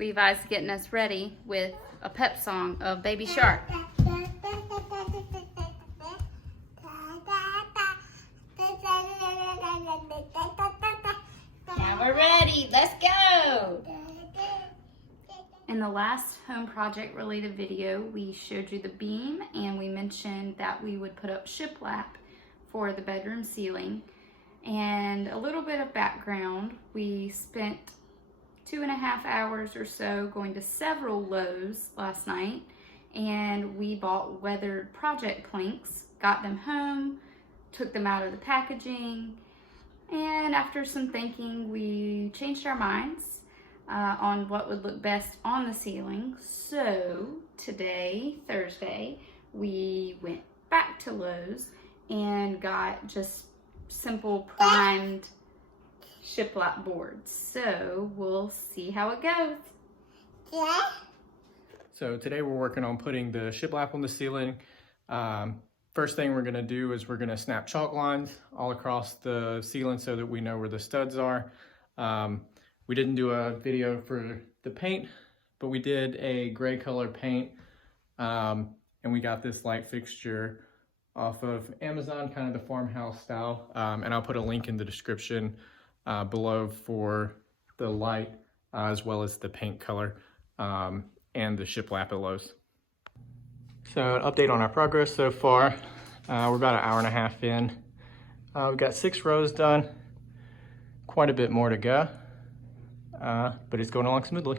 Levi's getting us ready with a pep song of Baby Shark. Now we're ready. Let's go. In the last home project related video, we showed you the beam and we mentioned that we would put up shiplap for the bedroom ceiling. And a little bit of background, we spent 2.5 hours or so going to several Lowe's last night, and we bought weathered project planks, got them home, took them out of the packaging, and after some thinking, we changed our minds on what would look best on the ceiling. So today, Thursday, we went back to Lowe's and got just simple primed shiplap boards. So we'll see how it goes. Yeah. So today we're working on putting the shiplap on the ceiling. First thing we're gonna do is we're gonna snap chalk lines all across the ceiling so that we know where the studs are. We didn't do a video for the paint, but we did a gray color paint. And we got this light fixture off of Amazon, kind of the farmhouse style. And I'll put a link in the description below for the light as well as the paint color and the shiplap at Lowe's. So an update on our progress so far. We're about an hour and a half in. We've got 6 rows done, quite a bit more to go, but it's going along smoothly.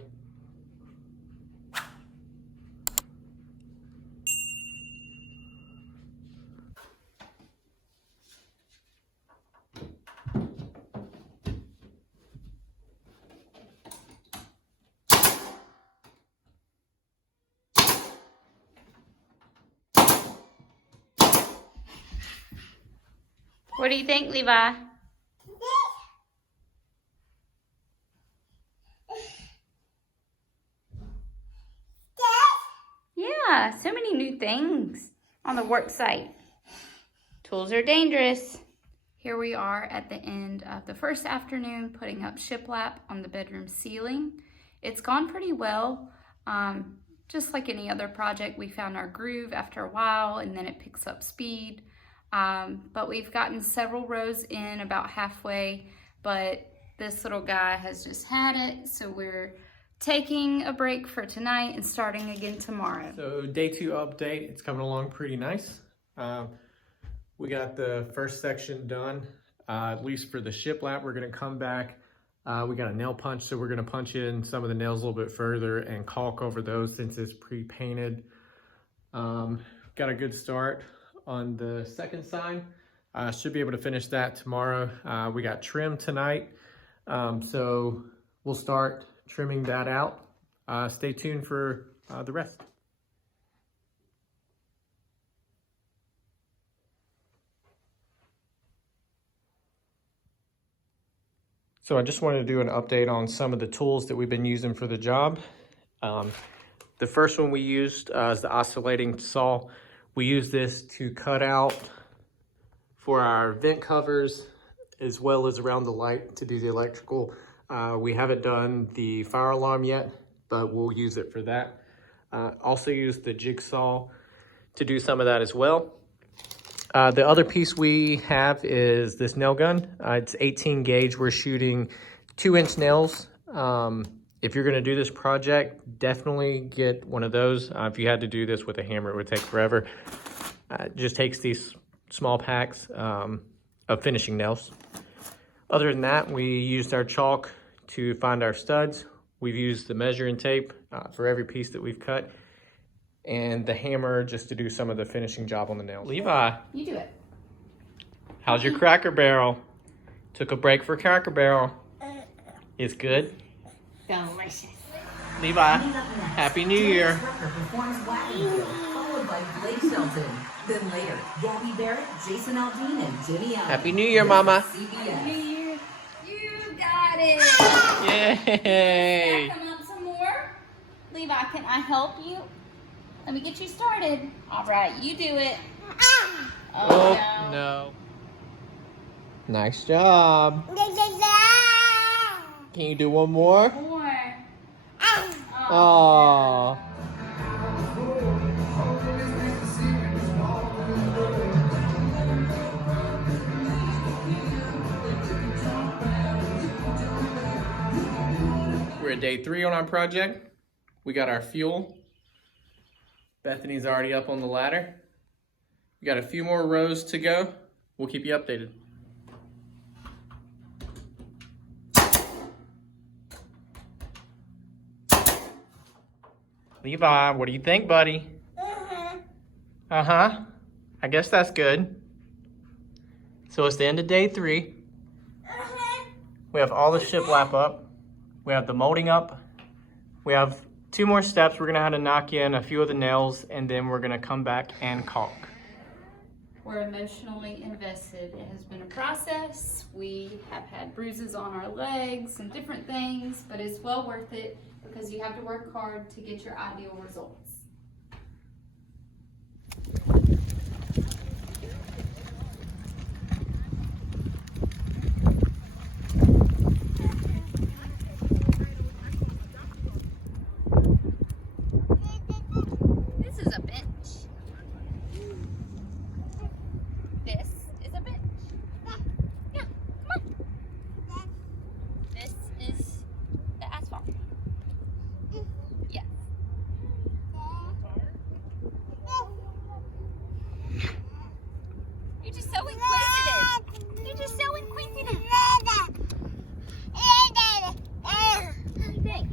What do you think, Levi? Yeah, so many new things on the work site. Tools are dangerous. Here we are at the end of the first afternoon putting up shiplap on the bedroom ceiling. It's gone pretty well. Just like any other project, we found our groove after a while and then it picks up speed. But we've gotten several rows in about halfway, but this little guy has just had it. So we're taking a break for tonight and starting again tomorrow. So day 2 update, it's coming along pretty nice. We got the first section done, at least for the shiplap. We're gonna come back. We got a nail punch, so we're gonna punch in some of the nails a little bit further and caulk over those since it's pre-painted. Got a good start on the second side. Should be able to finish that tomorrow. We got trim tonight, so we'll start trimming that out. Stay tuned for the rest. So I just wanted to do an update on some of the tools that we've been using for the job. The first one we used is the oscillating saw. We use this to cut out for our vent covers as well as around the light to do the electrical. We haven't done the fire alarm yet, but we'll use it for that. Also use the jigsaw to do some of that as well. The other piece we have is this nail gun. It's 18 gauge. We're shooting 2-inch nails. If you're gonna do this project, definitely get one of those. If you had to do this with a hammer, it would take forever. It just takes these small packs of finishing nails. Other than that, we used our chalk to find our studs. We've used the measuring tape for every piece that we've cut, and the hammer just to do some of the finishing job on the nails. Levi. You do it. How's your Cracker Barrel? Took a break for Cracker Barrel. It's good? Delicious. Levi, Happy New Year. Followed by Blake Shelton. Then later, Gabby Barrett, Jason Aldean, and Jimmy Allen. Happy New Year, Mama. You got it. Yay. Come up some more. Levi, can I help you? Let me get you started. All right, you do it. Oh, no. Nice job. Can you do one more? More. We're at day 3 on our project. We got our fuel. Bethany's already up on the ladder. We got a few more rows to go. We'll keep you updated. Levi, what do you think, buddy? Uh-huh. I guess that's good. So it's the end of day 3. We have all the shiplap up. We have the molding up. We have 2 more steps. We're gonna have to knock in a few of the nails, and then we're gonna come back and caulk. We're emotionally invested. It has been a process. We have had bruises on our legs and different things, but it's well worth it because you have to work hard to get your ideal results. This is a bench. This is a bench. Yeah, come on. This is the asphalt. Yes. You're just so inquisitive. You're just so inquisitive. What do you think?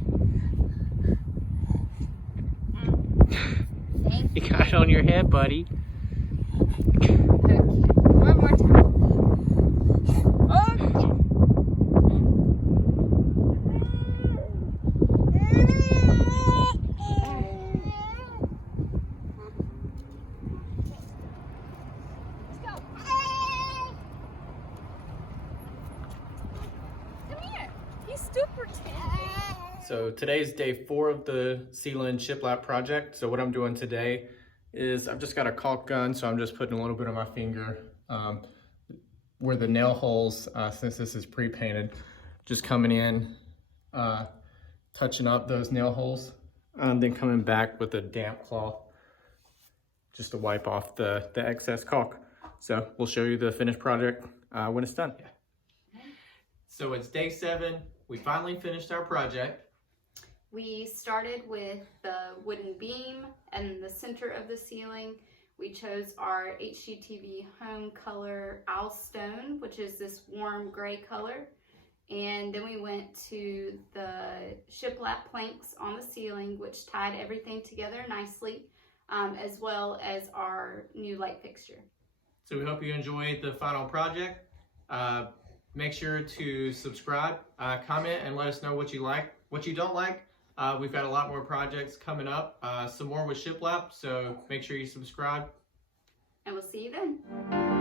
Thank You got it on your head, buddy. Okay, one more time. Okay. Let's go. Come here. He's super tender. So today's day 4 of the seal and shiplap project. So what I'm doing today is I've just got a caulk gun, so I'm just putting a little bit of my finger where the nail holes, since this is pre-painted, just coming in, touching up those nail holes, and then coming back with a damp cloth just to wipe off the excess caulk. So we'll show you the finished project when it's done. So it's day 7. We finally finished our project. We started with the wooden beam and the center of the ceiling. We chose our HGTV home color owl stone, which is this warm gray color. And then we went to the shiplap planks on the ceiling, which tied everything together nicely, as well as our new light fixture. So we hope you enjoyed the final project. Make sure to subscribe, comment, and let us know what you like, what you don't like. We've got a lot more projects coming up, some more with shiplap, so make sure you subscribe. And we'll see you then.